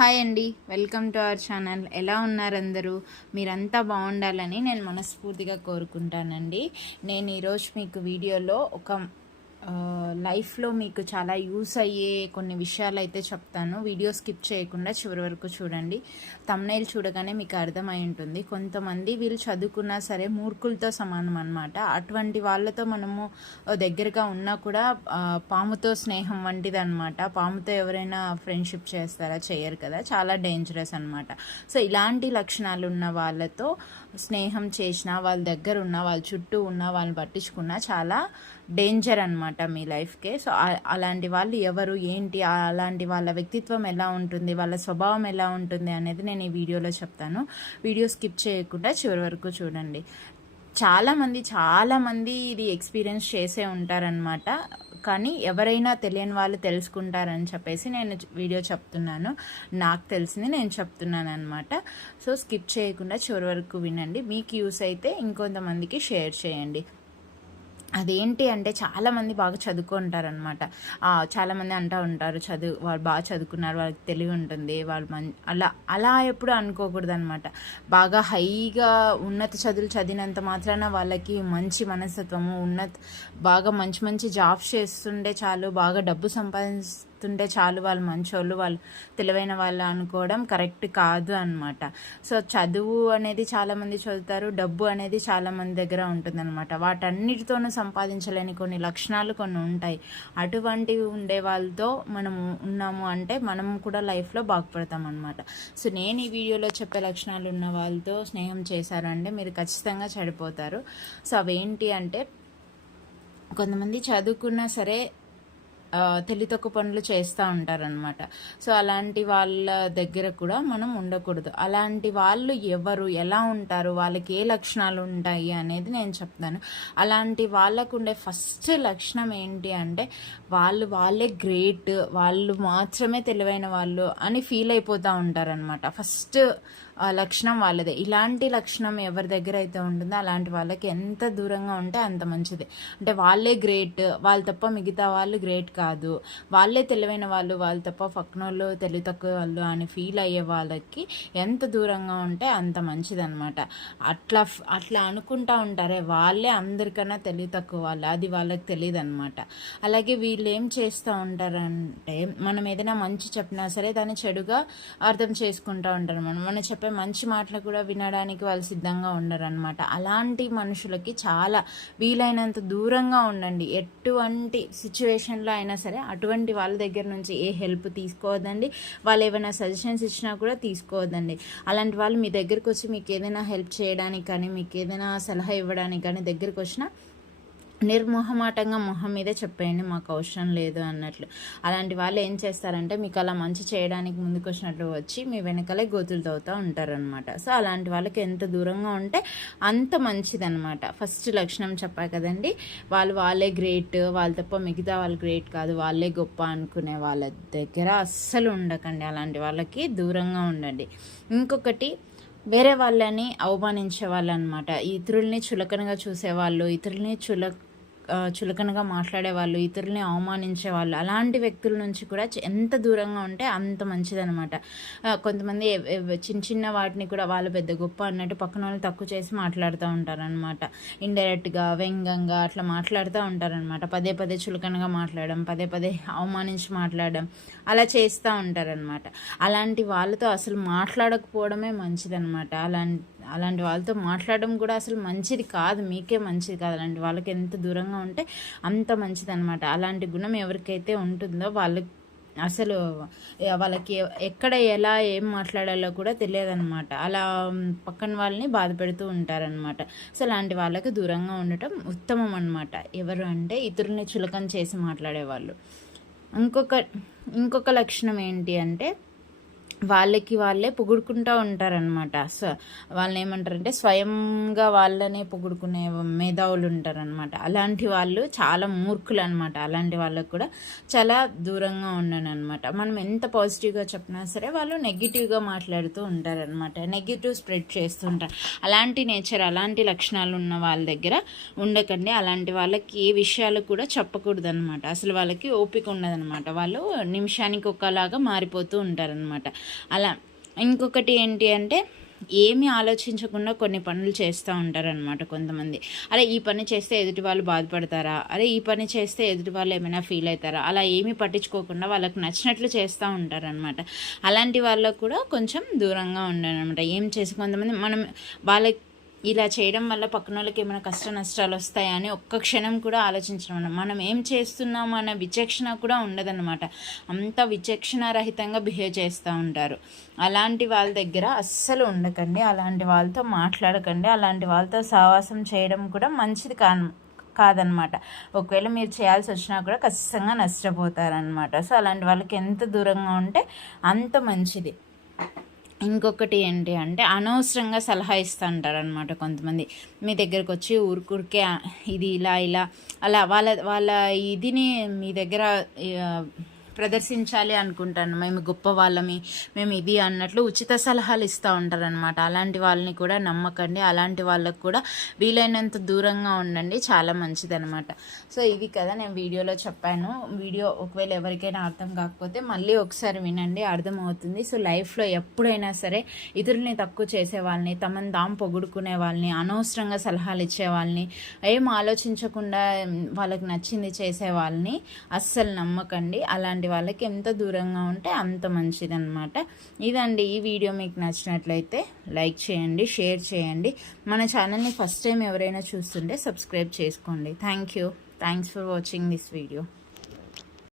Hi అండి. Welcome to our channel. ఎలా ఉన్నారు అందరూ మీరంతా బాగుండాలని నేను మనస్ఫూర్తిగా కోరుకుంటానండి. నేను ఈరోజు మీకు వీడియోలో ఒక లైఫ్లో మీకు చాలా యూస్ అయ్యే కొన్ని విషయాలు అయితే చెప్తాను. వీడియో స్కిప్ చేయకుండా చివరి వరకు చూడండి. తమ్నైల్ చూడగానే మీకు అర్థమై ఉంటుంది. కొంతమంది వీళ్ళు చదువుకున్నా సరే మూర్ఖులతో సమానం అనమాట అటువంటి వాళ్ళతో మనము దగ్గరగా ఉన్నా కూడా పాముతో స్నేహం వంటిది అనమాట పాముతో ఎవరైనా ఫ్రెండ్షిప్ చేస్తారా చేయరు కదా. చాలా డేంజరస్ అనమాట సో ఇలాంటి లక్షణాలు ఉన్న వాళ్ళతో స్నేహం చేసిన వాళ్ళ దగ్గర ఉన్న వాళ్ళ చుట్టూ ఉన్న వాళ్ళని పట్టించుకున్నా చాలా డేంజర్ అనమాట మీ లైఫ్కే. సో అలాంటి వాళ్ళు ఎవరు ఏంటి అలాంటి వాళ్ళ వ్యక్తిత్వం ఎలా ఉంటుంది వాళ్ళ స్వభావం ఎలా ఉంటుంది అనేది నేను ఈ వీడియోలో చెప్తాను. వీడియో స్కిప్ చేయకుండా చివరి వరకు చూడండి. చాలామంది చాలామంది ఇది ఎక్స్పీరియన్స్ చేసే ఉంటారనమాట కానీ ఎవరైనా తెలియని వాళ్ళు తెలుసుకుంటారని చెప్పేసి నేను వీడియో చెప్తున్నాను. నాకు తెలిసింది నేను చెప్తున్నాను అనమాట సో స్కిప్ చేయకుండా చివరి వరకు వినండి. మీకు యూస్ అయితే ఇంకొంతమందికి షేర్ చేయండి. అదేంటి అంటే చాలామంది బాగా చదువుకుంటారనమాట చాలామంది అంటూ ఉంటారు చదువు వాళ్ళు బాగా చదువుకున్నారు వాళ్ళకి తెలివి ఉంటుంది వాళ్ళు మం అలా అలా ఎప్పుడు అనుకోకూడదు అనమాట బాగా హైగా ఉన్నత చదువులు చదివినంత మాత్రాన వాళ్ళకి మంచి మనస్తత్వము ఉన్నత బాగా మంచి మంచి జాబ్స్ చేస్తుంటే చాలు బాగా డబ్బు చెప్తుంటే చాలు వాళ్ళు మంచోళ్ళు వాళ్ళు తెలివైన వాళ్ళు అనుకోవడం కరెక్ట్ కాదు అనమాట సో చదువు అనేది చాలామంది చదువుతారు డబ్బు అనేది చాలామంది దగ్గర ఉంటుందన్నమాట. వాటన్నిటితోనూ సంపాదించలేని కొన్ని లక్షణాలు కొన్ని ఉంటాయి. అటువంటివి ఉండే వాళ్ళతో మనం ఉన్నాము అంటే మనం కూడా లైఫ్లో బాగుపడతాం అనమాట సో నేను ఈ వీడియోలో చెప్పే లక్షణాలు ఉన్న వాళ్ళతో స్నేహం చేశారంటే మీరు ఖచ్చితంగా చెడిపోతారు. సో అవేంటి అంటే కొంతమంది చదువుకున్నా సరే తెలితొక్క పనులు చేస్తూ ఉంటారనమాట సో అలాంటి వాళ్ళ దగ్గర కూడా మనం ఉండకూడదు. అలాంటి వాళ్ళు ఎవరు ఎలా ఉంటారు వాళ్ళకి ఏ లక్షణాలు ఉంటాయి అనేది నేను చెప్తాను. అలాంటి వాళ్ళకు ఉండే ఫస్ట్ లక్షణం ఏంటి అంటే వాళ్ళు వాళ్ళే గ్రేట్ వాళ్ళు మాత్రమే తెలివైన వాళ్ళు అని ఫీల్ అయిపోతూ ఉంటారనమాట ఫస్ట్ లక్షణం వాళ్ళదే. ఇలాంటి లక్షణం ఎవరి దగ్గర అయితే ఉంటుందో అలాంటి వాళ్ళకి ఎంత దూరంగా ఉంటే అంత మంచిది. అంటే వాళ్ళే గ్రేట్ వాళ్ళు తప్ప మిగతా వాళ్ళు గ్రేట్ కాదు. వాళ్ళే తెలివైన వాళ్ళు వాళ్ళు తప్ప ఫక్నోళ్ళు తెలివి తక్కువ వాళ్ళు అని ఫీల్ అయ్యే వాళ్ళకి ఎంత దూరంగా ఉంటే అంత మంచిది అనమాట అట్లా అట్లా అనుకుంటా ఉంటారే. వాళ్ళే అందరికన్నా తెలివి తక్కువ వాళ్ళు. అది వాళ్ళకి తెలియదు అనమాట అలాగే వీళ్ళు ఏం చేస్తూ ఉంటారంటే మనం ఏదైనా మంచి చెప్పినా సరే దాన్ని చెడుగా అర్థం చేసుకుంటూ ఉంటారు. మనం మనం చెప్పే మంచి మాటలు కూడా వినడానికి వాళ్ళు సిద్ధంగా ఉండరు అనమాట అలాంటి మనుషులకి చాలా వీలైనంత దూరంగా ఉండండి. ఎటువంటి సిచ్యువేషన్లో అయినా సరే అటువంటి వాళ్ళ దగ్గర నుంచి ఏ హెల్ప్ తీసుకోవద్దండి. వాళ్ళు ఏమైనా సజెషన్స్ ఇచ్చినా కూడా తీసుకోవద్దండి. అలాంటి వాళ్ళు మీ దగ్గరకు వచ్చి మీకు ఏదైనా హెల్ప్ చేయడానికి కానీ మీకు ఏదైనా సలహా ఇవ్వడానికి కానీ దగ్గరకు వచ్చినా నిర్మోహమాటంగా మొహం మీదే చెప్పేయండి మాకు అవసరం లేదు అన్నట్లు. అలాంటి వాళ్ళు ఏం చేస్తారంటే మీకు అలా మంచి చేయడానికి ముందుకు వచ్చినట్లు వచ్చి మీ వెనకలే గోతులు తవ్వుతూ ఉంటారనమాట సో అలాంటి వాళ్ళకి ఎంత దూరంగా ఉంటే అంత మంచిదనమాట ఫస్ట్ లక్షణం చెప్పా కదండి వాళ్ళు వాళ్ళే గ్రేట్ వాళ్ళు తప్ప మిగతా వాళ్ళు గ్రేట్ కాదు వాళ్ళే గొప్ప అనుకునే వాళ్ళ దగ్గర అస్సలు ఉండకండి. అలాంటి వాళ్ళకి దూరంగా ఉండండి. ఇంకొకటి వేరే వాళ్ళని అవమానించే వాళ్ళు అనమాట ఇతరుల్ని చులకనగా చూసేవాళ్ళు ఇతరుల్ని చుల చులకనగా మాట్లాడే వాళ్ళు ఇతరుల్ని అవమానించే వాళ్ళు అలాంటి వ్యక్తుల నుంచి కూడా ఎంత దూరంగా ఉంటే అంత మంచిదనమాట కొంతమంది చిన్న చిన్న వాటిని కూడా వాళ్ళు పెద్ద గొప్ప అన్నట్టు పక్కన వాళ్ళు తక్కువ చేసి మాట్లాడుతూ ఉంటారనమాట ఇండైరెక్ట్గా వ్యంగ్యంగా అట్లా మాట్లాడుతూ ఉంటారనమాట పదే పదే చులకనగా మాట్లాడడం పదే పదే అవమానించి మాట్లాడడం అలా చేస్తూ ఉంటారనమాట అలాంటి వాళ్ళతో అసలు మాట్లాడకపోవడమే మంచిదనమాట అలాంటి అలాంటి వాళ్ళతో మాట్లాడడం కూడా అసలు మంచిది కాదు మీకే మంచిది కాదు. అలాంటి వాళ్ళకి ఎంత దూరంగా ఉంటే అంత మంచిది అనమాట అలాంటి గుణం ఎవరికైతే ఉంటుందో వాళ్ళకి అసలు వాళ్ళకి ఎక్కడ ఎలా ఏం మాట్లాడాలో కూడా తెలియదన్నమాట. అలా పక్కన వాళ్ళని బాధ పెడుతూ ఉంటారనమాట సో అలాంటి వాళ్ళకి దూరంగా ఉండటం ఉత్తమం అనమాట ఎవరు అంటే ఇతరుల్ని చులకం చేసి మాట్లాడేవాళ్ళు. ఇంకొక ఇంకొక లక్షణం ఏంటి అంటే వాళ్ళకి వాళ్ళే పొగుడుకుంటూ ఉంటారనమాట సో వాళ్ళని ఏమంటారంటే స్వయంగా వాళ్ళనే పొగుడుకునే మేధావులు ఉంటారనమాట అలాంటి వాళ్ళు చాలా మూర్ఖులు అనమాట అలాంటి వాళ్ళకు కూడా చాలా దూరంగా ఉండను అనమాట మనం ఎంత పాజిటివ్గా చెప్పినా సరే వాళ్ళు నెగిటివ్గా మాట్లాడుతూ ఉంటారనమాట నెగిటివ్ స్ప్రెడ్ చేస్తుంటారు అలాంటి నేచర్ అలాంటి లక్షణాలు ఉన్న వాళ్ళ దగ్గర ఉండకండి. అలాంటి వాళ్ళకి ఏ విషయాలు కూడా చెప్పకూడదు అనమాట అసలు వాళ్ళకి ఓపిక ఉండదనమాట వాళ్ళు నిమిషానికి ఒకలాగా మారిపోతూ ఉంటారనమాట అలా ఇంకొకటి ఏంటి అంటే ఏమీ ఆలోచించకుండా కొన్ని పనులు చేస్తూ ఉంటారనమాట కొంతమంది. అరే ఈ పని చేస్తే ఎదుటి వాళ్ళు బాధపడతారా? అరే ఈ పని చేస్తే ఎదుటి వాళ్ళు ఏమైనా ఫీల్ అవుతారా? అలా ఏమీ పట్టించుకోకుండా వాళ్ళకు నచ్చినట్లు చేస్తూ ఉంటారనమాట అలాంటి వాళ్ళకు కూడా కొంచెం దూరంగా ఉండాలన్నమాట. ఏం చేసి కొంతమంది మనం వాళ్ళకి ఇలా చేయడం వల్ల పక్కన వాళ్ళకి ఏమైనా కష్ట నష్టాలు వస్తాయని ఒక్క క్షణం కూడా ఆలోచించడం మనం ఏం చేస్తున్నాం అన్న విచక్షణ కూడా ఉండదన్నమాట. అంత విచక్షణ రహితంగా బిహేవ్ చేస్తూ ఉంటారు. అలాంటి వాళ్ళ దగ్గర అస్సలు ఉండకండి. అలాంటి వాళ్ళతో మాట్లాడకండి. అలాంటి వాళ్ళతో సావాసం చేయడం కూడా మంచిది కాను కాదనమాట ఒకవేళ మీరు చేయాల్సి వచ్చినా కూడా ఖచ్చితంగా నష్టపోతారనమాట సో అలాంటి వాళ్ళకి ఎంత దూరంగా ఉంటే అంత మంచిది. ఇంకొకటి ఏంటి అంటే అనవసరంగా సలహా ఇస్తూ ఉంటారు అనమాట కొంతమంది. మీ దగ్గరకు వచ్చి ఊరికూరికే ఇది ఇలా ఇలా అలా వాళ్ళ వాళ్ళ ఇదిని మీ దగ్గర ప్రదర్శించాలి అనుకుంటాను. మేము గొప్ప వాళ్ళమి మేము ఇది అన్నట్లు ఉచిత సలహాలు ఇస్తూ ఉంటారనమాట అలాంటి వాళ్ళని కూడా నమ్మకండి. అలాంటి వాళ్ళకు కూడా వీలైనంత దూరంగా ఉండండి. చాలా మంచిదనమాట సో ఇది కదా నేను వీడియోలో చెప్పాను. వీడియో ఒకవేళ ఎవరికైనా అర్థం కాకపోతే మళ్ళీ ఒకసారి వినండి. అర్థమవుతుంది. సో లైఫ్లో ఎప్పుడైనా సరే ఇతరుల్ని తక్కువ చేసే వాళ్ళని తమను తాము పొగుడుకునే వాళ్ళని అనవసరంగా సలహాలు ఇచ్చే వాళ్ళని ఏం ఆలోచించకుండా వాళ్ళకి నచ్చింది చేసే వాళ్ళని అస్సలు నమ్మకండి. అలాంటి వాళ్ళకి ఎంత దూరంగా ఉంటే అంత మంచిదన్నమాట. ఇదండి ఈ వీడియో మీకు నచ్చినట్లయితే లైక్ చేయండి షేర్ చేయండి. మన ఛానల్ని ఫస్ట్ టైం ఎవరైనా చూస్తుంటే సబ్స్క్రైబ్ చేసుకోండి. Thank you. Thanks for watching this video.